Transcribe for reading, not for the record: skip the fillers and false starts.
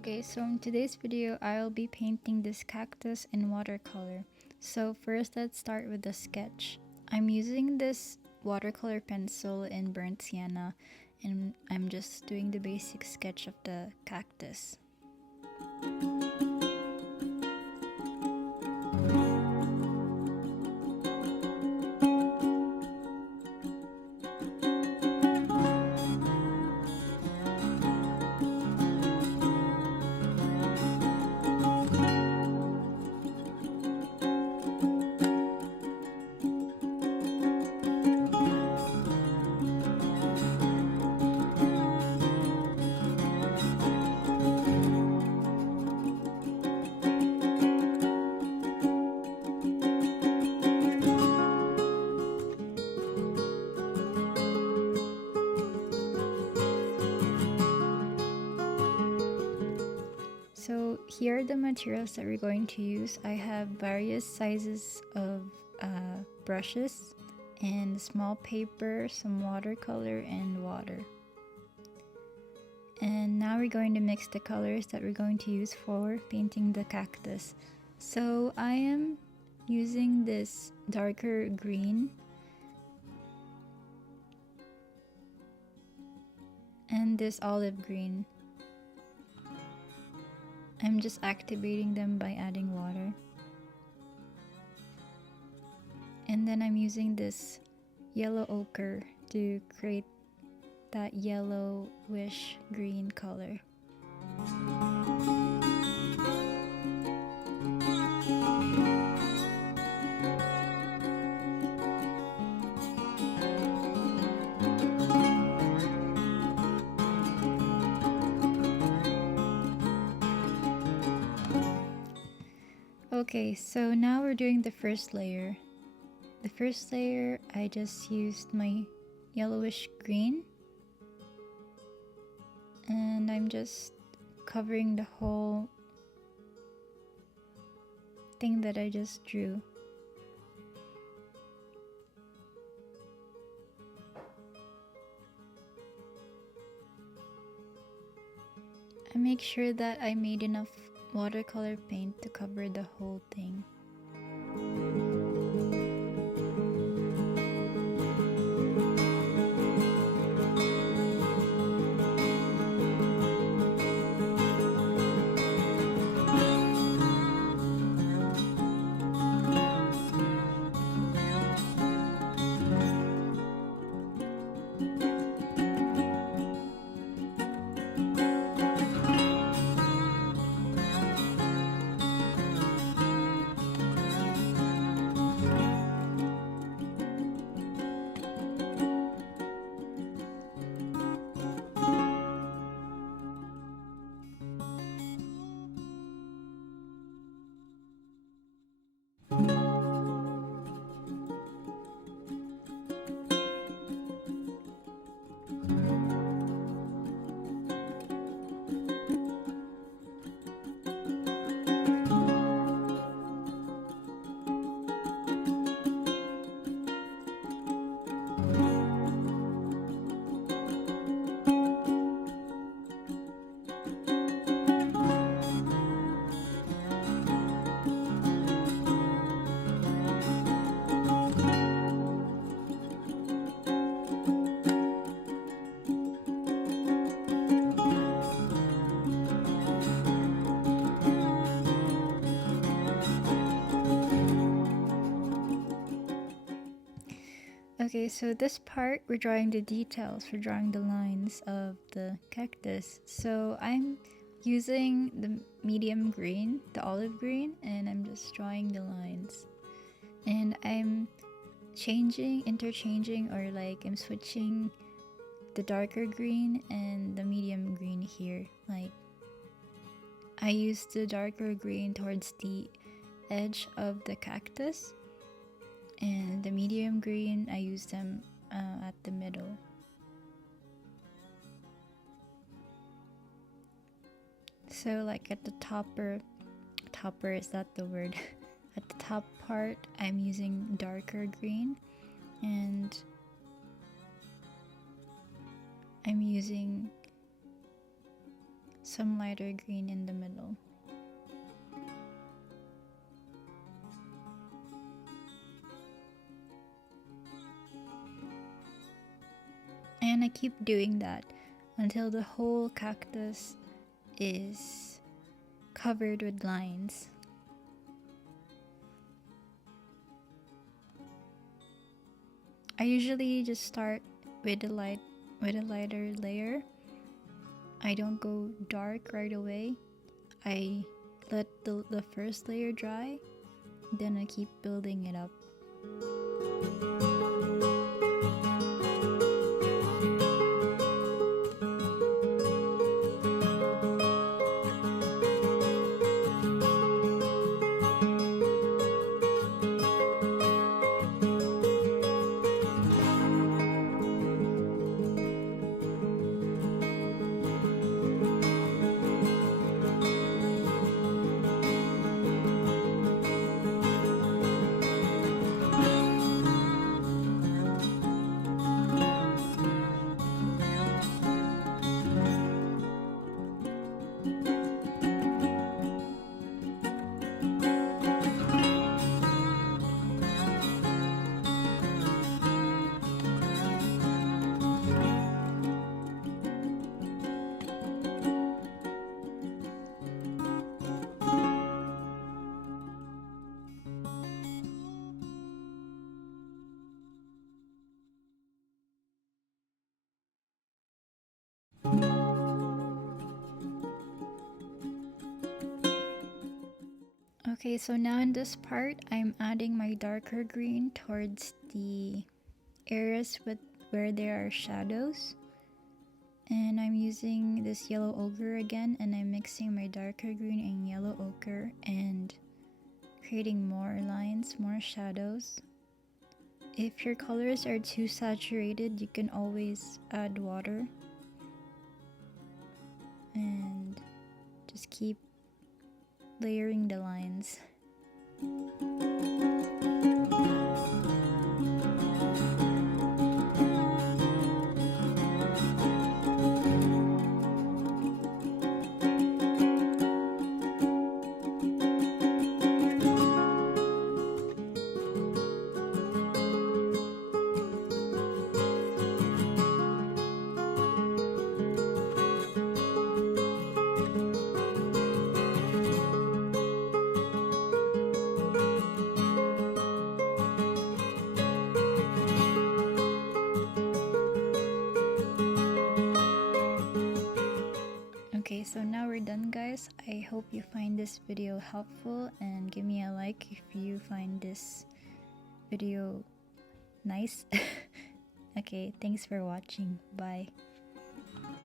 Okay, so in today's video, I'll be painting this cactus in watercolor. So first, let's start with the sketch. I'm using this watercolor pencil in burnt sienna, and I'm just doing the basic sketch of the cactus. So here are the materials that we're going to use. I have various sizes of brushes and small paper, some watercolor, and water. And now we're going to mix the colors that we're going to use for painting the cactus. So I am using this darker green and this olive green. I'm just activating them by adding water. And then I'm using this yellow ochre to create that yellowish green color. Okay, so now we're doing the first layer. The first layer, I just used my yellowish green, and I'm just covering the whole thing that I just drew. I make sure that I made enough watercolor paint to cover the whole thing. Okay, so this part, we're drawing the details, we're drawing the lines of the cactus. So I'm using the medium green, the olive green, and I'm just drawing the lines. And I'm interchanging, or like I'm switching the darker green and the medium green here. Like I use the darker green towards the edge of the cactus, and the medium green, I use them at the middle. So like at the topper, is that the word? At the top part, I'm using darker green, and I'm using some lighter green in the middle. And I keep doing that until the whole cactus is covered with lines. I usually just start with a lighter layer. I don't go dark right away. I let the first layer dry, then I keep building it up. Okay, so now in this part, I'm adding my darker green towards the areas where there are shadows. And I'm using this yellow ochre again, and I'm mixing my darker green and yellow ochre and creating more lines, more shadows. If your colors are too saturated, you can always add water. And just keep layering the lines. Okay, so now we're done, guys. I hope you find this video helpful and give me a like if you find this video nice. Okay, thanks for watching. Bye.